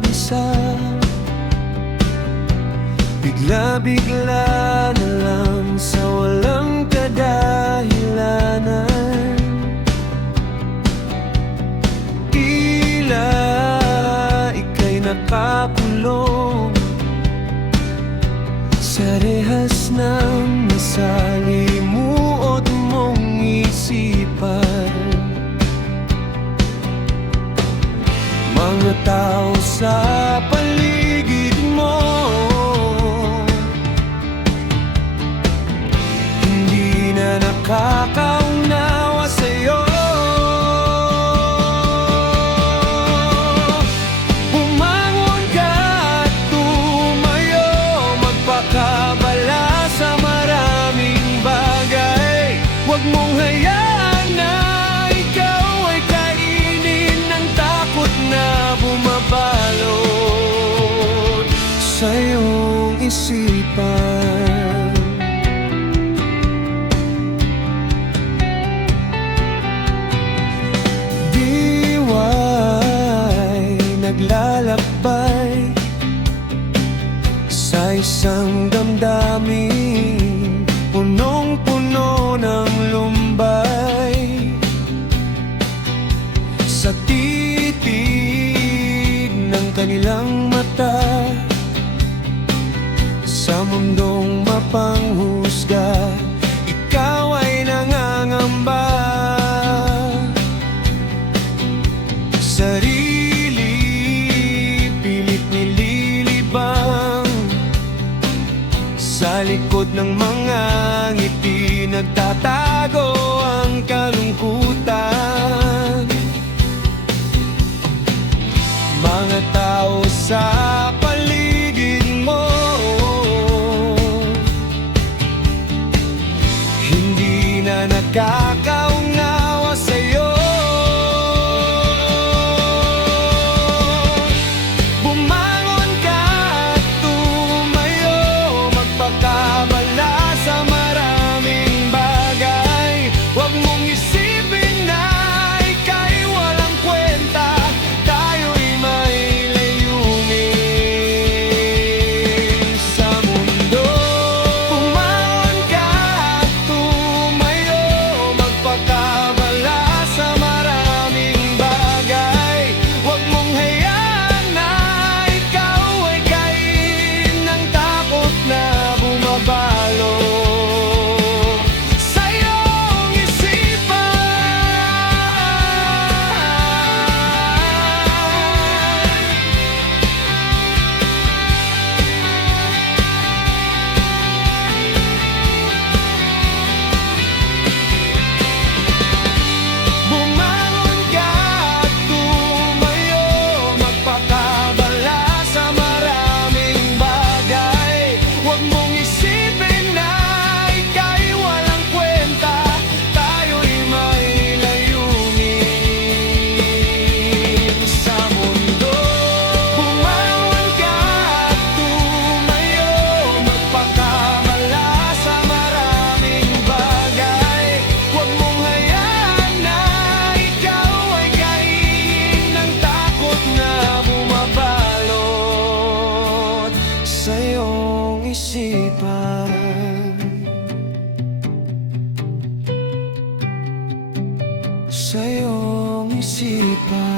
mag-isa. Bigla-bigla na lang sa walang kadahilanan, tila ika'y nakakulong sa rehas ng nasalimuot mong isipan. Mga tao sa paligid mo hindi na nakakaunawa sa'yo. Bumangon ka at tumayo, magpakabala sa maraming bagay. Huwag mong hayaan na ikaw ay kainin ng takot na bumabalot sa iyong isipan. Diwa'y naglalakbay sa isang damdamin punong-puno ng lumbay. Sa titig ng kanilang mata, sa mundong mapanghusga, ikaw ay nangangamba. Sarili pilit nililibang, sa likod ng mga ngiti nagtatago ang kalungkutan. Mga tao sa paligid mo hindi na nakakaunawa sa'yo. Bumangon ka at tumayo, magpakabala sa maraming bagay. Huwag mong isipin na ika'y walang kwenta, tayo'y may layunin sa mundo. Bumangon ka at tumayo, magpakabala sa maraming bagay. Huwag mong hayaan na ikaw ay kain ng takot na bumabalo sa iyong isipan. Bumangon ka at tumayo, magpakabala sa maraming bagay. Huwag mong isipin na ika'y walang kwenta, tayo'y may layunin sa mundo. Bumangon ka at tumayo, magpakabala sa maraming bagay. Huwag mong hayaan na ikaw ay kain ng takot na bumabalot sa iyong isipan. Sa iyong isipan.